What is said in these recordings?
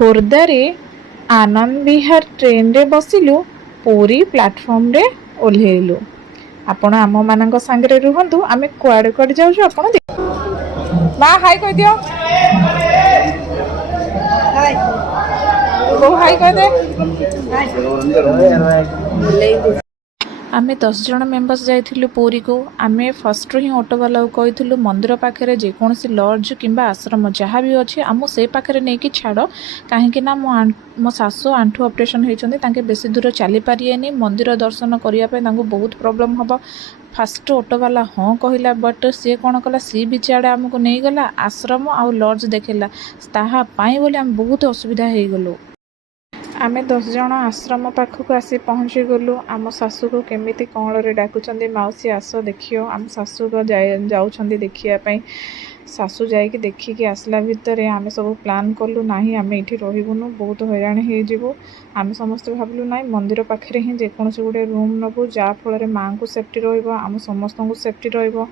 खोर्धारे Anand Vihar train रे बसिलु पूरी platform रे ओल्हेलु। आपण आम मानक सांगरे रुहंतु आमे कुआडे कुआडे जाउछु आपण माँ हाय कह दियो बो हाय कह दे। आमे 10 जन मेंबर्स जाइथिलु पुरी को। आमे फर्स्ट ही ऑटो वाला को कहिथिलु मंदिर पाखरे जे कोनसी लॉज किंबा आश्रम जहाँ भी अछि आमु से पाखरे नै कि छाड़ो काहेकि ना मो सासु आंठू ऑपरेशन होइछन्ते तांके बेसी दूर चली पारिएनी मंदिर दर्शन करिया पे तांको बहुत प्रॉब्लम हबो। फास्ट ऑटो वाला हाँ कहला बट सी कौन कला सी बीच आड़े आमको नहीं गला आश्रम आउ लॉज देखेला ताहा पाई बोले आम बहुत असुविधा हो गलु। आमे 10 जन आश्रम पाखक आसी पहुँची गलु। आम सासु को केमिति कौन डाकुचंदी माउसी आस देखियो आम सासु को जाउछंदी देखिया पई। सासु जाइकी देखिकी आसला भितर आमे सब प्लान कलु नाही आमे इठी रहिबुनु बहुत हैरान हो जिवु। आमे समस्त भाबलु नाही मंदिर पाखरे ही जेकोसी गोटे रूम नबु जा फल माँ को सेफ्टी रहिबो आम समस्त को सेफ्टी रहिबो।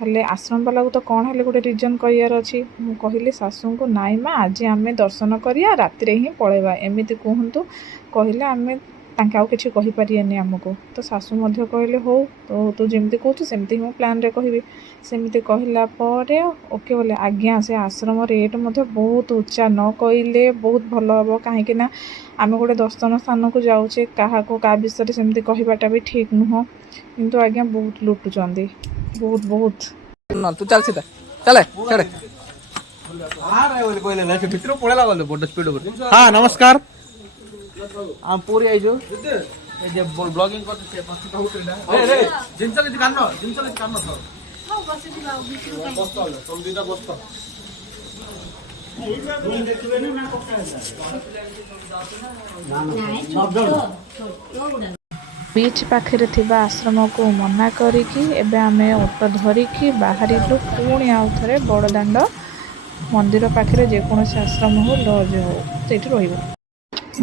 हेले आश्रम वाला को तो कौन हेले गोटे रिजन कहियार अछि मु कहिली सासु को नाई माँ आज आमे दर्शन करिया राति रे ही पळेबा एमिति कहंतु कहले आमे तांके आउ किछि कहि परियानी हमको। तो सासु मध्य कहले हो तो तू जेमति कहतु सेमति मो प्लान रे कहिबी सेमति कहला परे ओके बोले आज्ञा से आश्रम रेट मध्य बहुत उच्चा न कहले बहुत भल हबो काहेकि ना आमे गोटे दर्शन स्थान को जाउचे काहा को का विषय सेमति कहिबाटा भी ठीक नुह किंतु आज्ञा बहुत लुटुचंदी बहुत बहुत ना तू चल सीधा चले चले अरे बोले कोइले ना भितर पळेला बोले बड स्पीड ऊपर। हां नमस्कार हम पूरी आइजो ए जे ब्लॉगिंग करते से पास होते ना ए रे जिनचले कानो तो हां बस दिबा भितर बस तो तुम दीदा बस तो रूम देखिबे ना ना बीच पाखे थिबा आश्रम को मना करिकी एबे आमे ऑटो धरिकी बाहरिलु पुणी आउ थरे बड़दाण्ड मंदिर पाखे जेकोसी आश्रम हो लॉज हो सेठी रहिबो।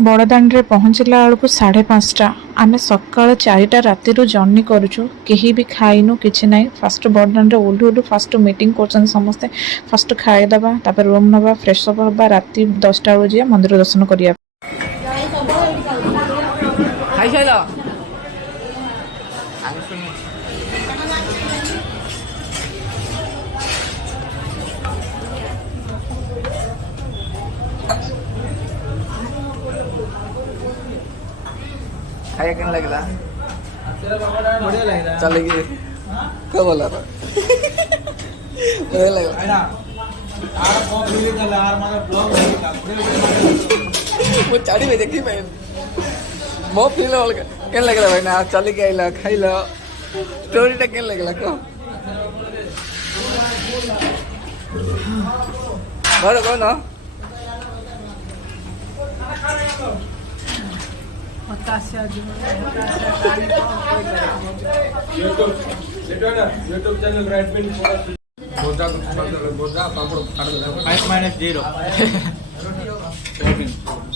बड़दाण्ड रे पहुँचला बेलू 5:30 आमे सकाळ 4टा राति जर्नी करूछु केही भी खाइनु किछि नाही। फास्ट बड़दाण्ड रे ओल्हु फास्ट मीटिंग करछन समस्ते फास्ट खाइ दबा तापर रूम नबा फ्रेश अप हबा राति 10टा बजे मंदिर दर्शन करिया खाइ छैला खाया केन लगला बढ़िया लगला चलेगी क्या बोला था बढ़िया लगला यार को मिले चला यार माने ब्लॉग वो चाड़ी में देखी मैं मो फील होल केन लगला भाई ना चली के आइला खाइला स्टोरी टा केन लगला को बड़ को ना YouTube चैनल राइट पिन बोजा पापड़ काट दे 5-0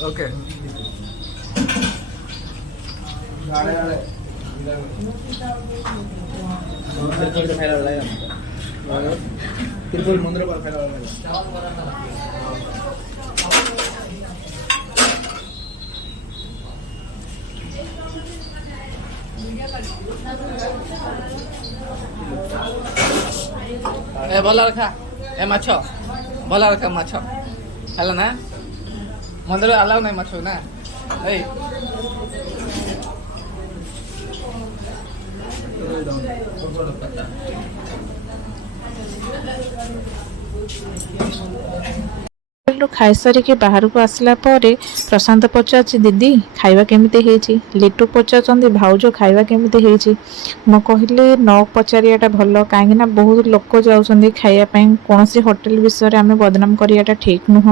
ओके तिरुपति मंदिर पर खाइला ए भल रखा ए माछ भल रखा माछ हेला ना मंदिर अलाउ नहीं माछ ना ए खाई सारिके बाहर को आसला परे प्रशांत पचार दीदी खाइबा केमिते हेची लिटू पचार भाउज खाइबा केमिते हेची मो कहले न पचारियाटा भल कहीं बहुत लोक जाउछन्दी खाइया पई कोनोसी होटल विषय रे आमे बदनाम करियाटा ठीक नुह।